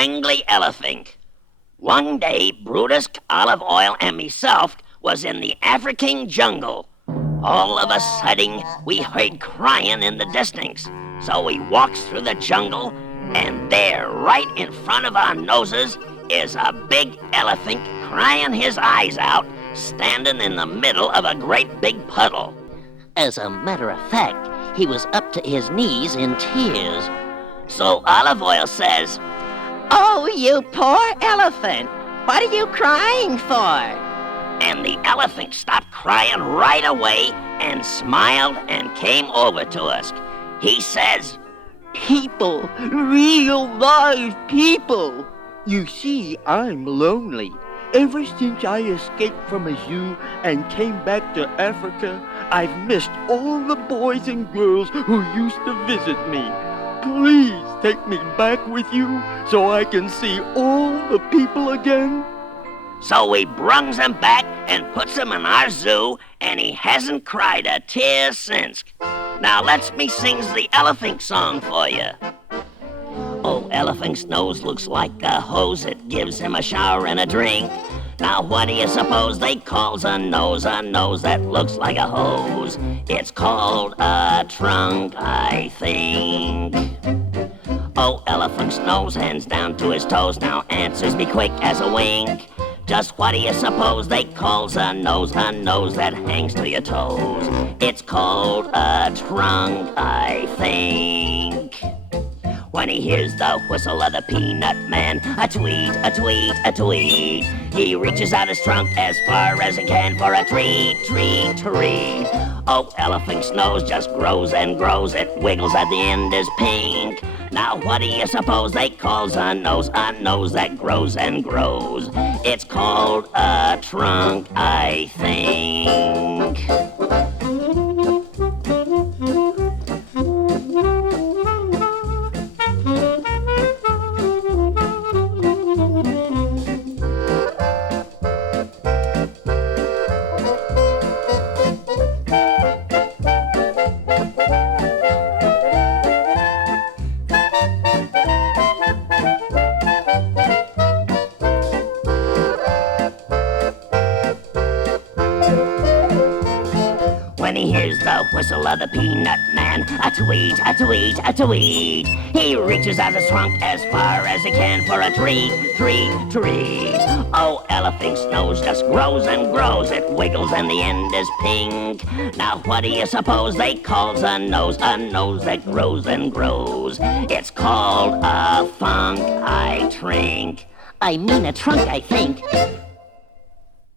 Wrangly Elephant. One day, Brutus, Olive Oil, and myself was in the African jungle. All of a sudden, we heard crying in the distance. So we walked through the jungle, and there, right in front of our noses, is a big elephant crying his eyes out, standing in the middle of a great big puddle. As a matter of fact, he was up to his knees in tears. So Olive Oil says, "Oh, you poor elephant! What are you crying for?" And the elephant stopped crying right away and smiled and came over to us. He says, "People, real live people. You see, I'm lonely. Ever since I escaped from a zoo and came back to Africa, I've missed all the boys and girls who used to visit me. Please take me back with you so I can see all the people again." So we brungs him back and puts him in our zoo, and he hasn't cried a tear since. Now let's me sings the elephant song for you. Oh, elephant's nose looks like a hose. It gives him a shower and a drink. Now what do you suppose they calls a nose that looks like a hose? It's called a trunk, I think. Oh, elephant's nose, hands down to his toes, now answers me quick as a wink. Just what do you suppose they calls a nose that hangs to your toes? It's called a trunk, I think. When he hears the whistle of the peanut man, a tweet, a tweet, a tweet, he reaches out his trunk as far as he can for a treat, treat, treat. Oh, elephant's nose just grows and grows, it wiggles at the end is pink. Now what do you suppose they calls a nose that grows and grows? It's called a trunk, I think. When he hears the whistle of the peanut man, a tweet, a tweet, a tweet, he reaches out his trunk as far as he can for a treat, treat, treat. Oh, elephant's nose just grows and grows, it wiggles and the end is pink. Now what do you suppose they calls a nose that grows and grows? It's called a funk, I trink. I mean a trunk, I think.